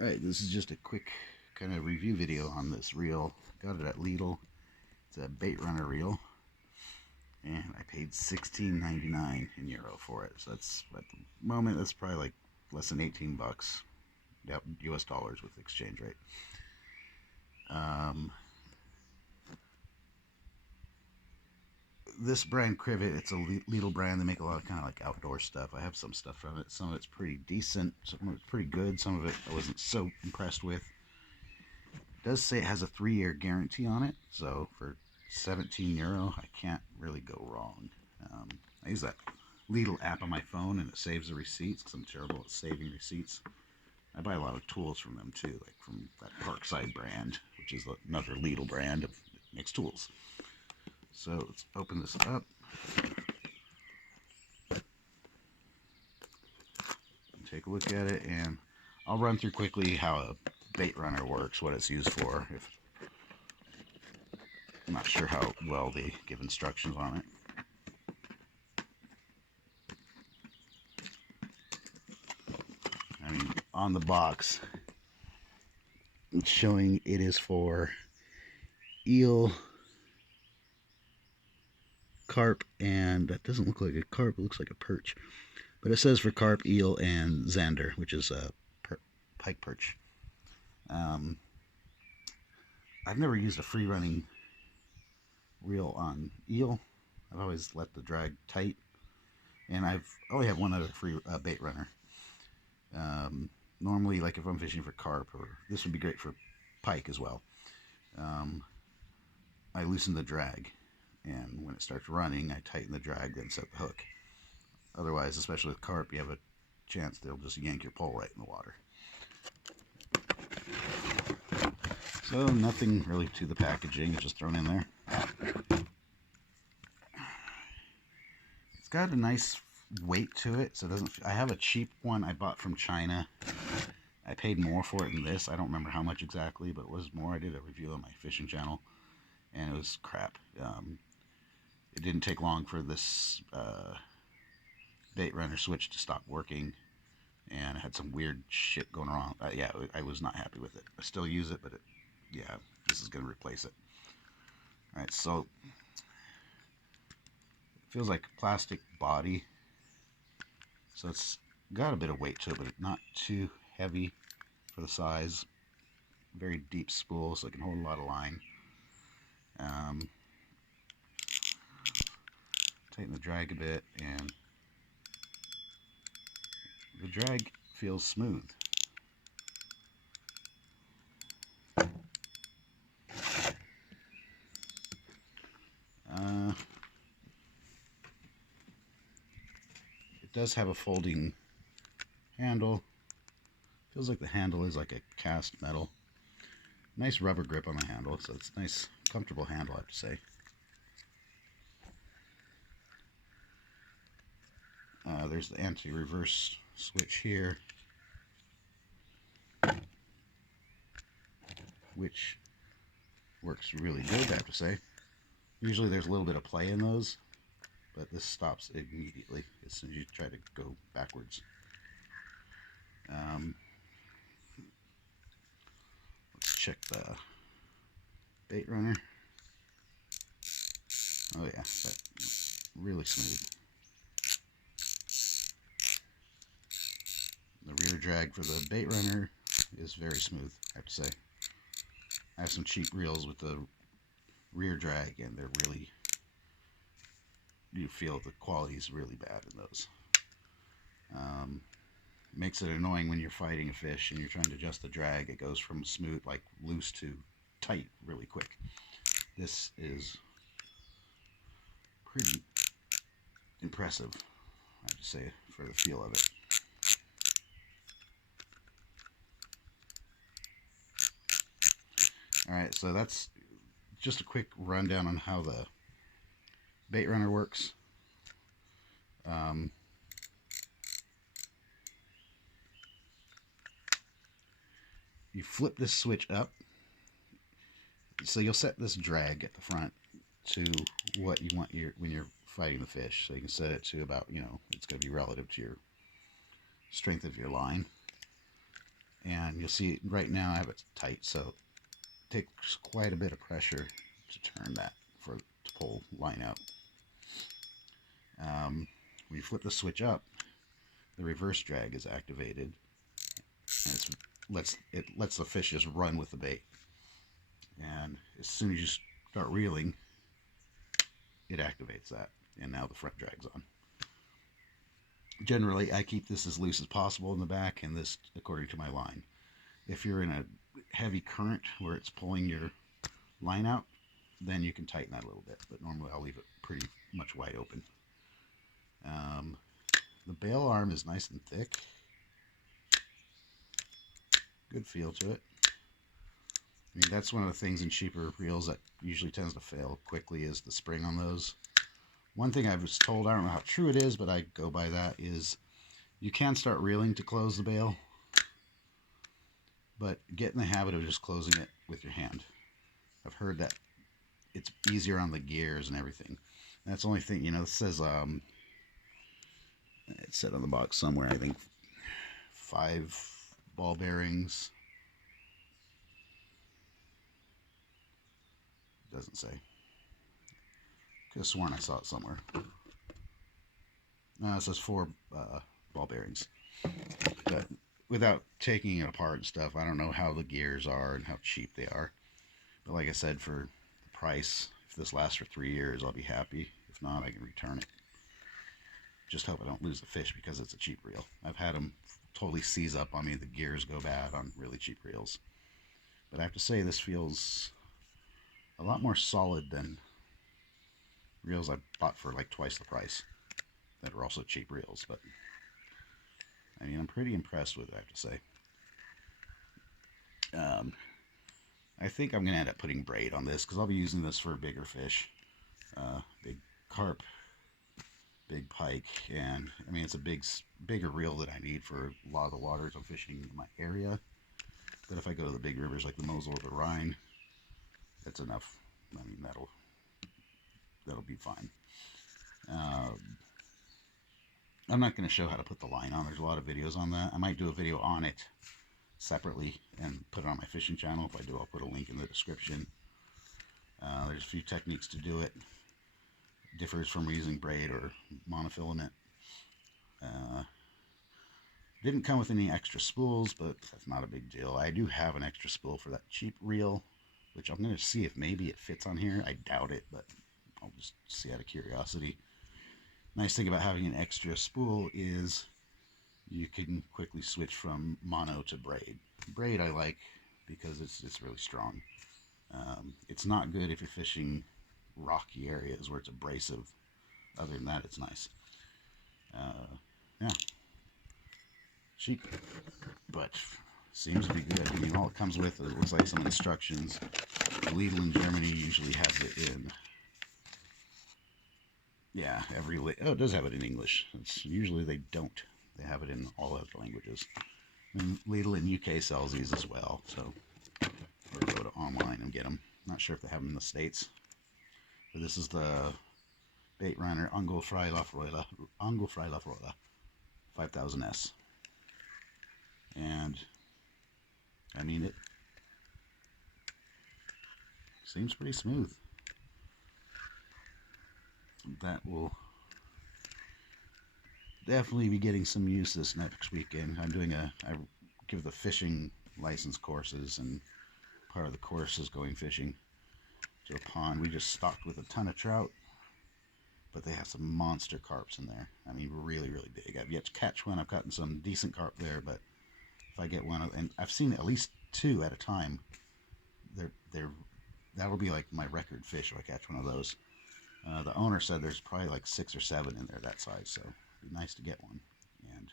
Alright, this is just a quick kind of review video on this reel. Got it at LIDL. It's a baitrunner reel. And I paid $16.99 in euro for it. So that's, at the moment, that's probably like less than 18 bucks. US dollars with exchange rate. This brand, Crivit, it's a LIDL brand. They make a lot of kind of like outdoor stuff. I have some stuff from it. Some of it's pretty decent. Some of it's pretty good. Some of it I wasn't so impressed with. It does say it has a 3-year guarantee on it. So for 17 euro, I can't really go wrong. I use that LIDL app on my phone and it saves the receipts because I'm terrible at saving receipts. I buy a lot of tools from them too, like from that Parkside brand, which is another LIDL brand that makes tools. So let's open this up. Take a look at it, and I'll run through quickly how a baitrunner works, what it's used for. I'm not sure how well they give instructions on it. I mean, on the box, it's showing it is for eel, carp, and that doesn't look like a carp, it looks like a perch. But it says for carp, eel, and zander, which is a pike perch. I've never used a free running reel on eel. I've always let the drag tight, and I've only have one other free bait runner. Normally, like if I'm fishing for carp, or this would be great for pike as well, I loosen the drag, and when it starts running, I tighten the drag, then set the hook. Otherwise, especially with carp, you have a chance they'll just yank your pole right in the water. So nothing really to the packaging, it's just thrown in there. It's got a nice weight to it, so it doesn't. I have a cheap one I bought from China. I paid more for it than this. I don't remember how much exactly, but it was more. I did a review on my fishing channel, and it was crap. It didn't take long for this baitrunner switch to stop working, and it had some weird shit going wrong. Yeah, I was not happy with it. I still use it, but yeah, this is going to replace it. Alright, so it feels like plastic body. So it's got a bit of weight to it, but not too heavy for the size. Very deep spool, so it can hold a lot of line. Tighten the drag a bit, and the drag feels smooth. It does have a folding handle. Feels like the handle is like a cast metal. Nice rubber grip on the handle, so it's a nice, comfortable handle, I have to say. There's the anti-reverse switch here, which works really good, I have to say. Usually there's a little bit of play in those, but this stops immediately as soon as you try to go backwards. Let's check the baitrunner. Oh yeah, that's really smooth. The rear drag for the baitrunner is very smooth, I have to say. I have some cheap reels with the rear drag, and they're really, you feel the quality is really bad in those. Makes it annoying when you're fighting a fish and you're trying to adjust the drag. It goes from smooth, like loose, to tight really quick. This is pretty impressive, I have to say, for the feel of it. Alright, so that's just a quick rundown on how the baitrunner works. You flip this switch up, so you'll set this drag at the front to what you want when you're fighting the fish. So you can set it to about, it's going to be relative to your strength of your line. And you'll see right now I have it tight, so it takes quite a bit of pressure to turn that to pull line out. When you flip the switch up, the reverse drag is activated, and it lets the fish just run with the bait. And as soon as you start reeling, it activates that, and now the front drag's on. Generally, I keep this as loose as possible in the back, and this according to my line. If you're in a heavy current where it's pulling your line out, then you can tighten that a little bit, but normally I'll leave it pretty much wide open. The bail arm is nice and thick. Good feel to it. I mean, that's one of the things in cheaper reels that usually tends to fail quickly is the spring on those. One thing I was told, I don't know how true it is, but I go by that, is you can start reeling to close the bail, but get in the habit of just closing it with your hand. I've heard that it's easier on the gears and everything. And that's the only thing, it says, it said on the box somewhere, I think 5 ball bearings. It doesn't say. Could have sworn I saw it somewhere. No, it says 4 ball bearings. But without taking it apart and stuff, I don't know how the gears are and how cheap they are. But like I said, for the price, if this lasts for 3 years, I'll be happy. If not, I can return it. Just hope I don't lose the fish because it's a cheap reel. I've had them totally seize up on me. The gears go bad on really cheap reels. But I have to say, this feels a lot more solid than reels I bought for like twice the price that are also cheap reels. But I mean, I'm pretty impressed with it, I have to say. I think I'm going to end up putting braid on this because I'll be using this for bigger fish. Big carp, big pike, and I mean, it's a bigger reel than I need for a lot of the waters I'm fishing in my area. But if I go to the big rivers like the Mosel or the Rhine, that's enough. I mean, that'll be fine. I'm not going to show how to put the line on. There's a lot of videos on that. I might do a video on it separately and put it on my fishing channel. If I do, I'll put a link in the description. There's a few techniques to do it. Differs from using braid or monofilament. Didn't come with any extra spools, but that's not a big deal. I do have an extra spool for that cheap reel, which I'm going to see if maybe it fits on here. I doubt it, but I'll just see out of curiosity. Nice thing about having an extra spool is you can quickly switch from mono to braid. Braid I like because it's really strong. It's not good if you're fishing rocky areas where it's abrasive. Other than that, it's nice. Yeah, cheap, but seems to be good. I mean, all it comes with, it looks like some instructions. LIDL in Germany usually has it in, yeah, oh, it does have it in English. Usually they don't. They have it in all other languages. And LIDL in UK sells these as well, so or go to online and get them. Not sure if they have them in the States. But this is the baitrunner Angelfrei La Froila 5000S. And I mean, it seems pretty smooth. That will definitely be getting some use this next weekend. I give the fishing license courses, and part of the course is going fishing to a pond we just stocked with a ton of trout, but they have some monster carps in there. I mean, really, really big. I've yet to catch one. I've gotten some decent carp there, but if I get one, and I've seen at least 2 at a time, that'll be like my record fish if I catch one of those. The owner said there's probably like 6 or 7 in there that size, so it'd be nice to get one. And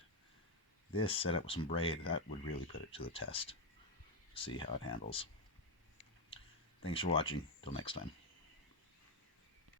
this set up with some braid, that would really put it to the test. See how it handles. Thanks for watching. Till next time.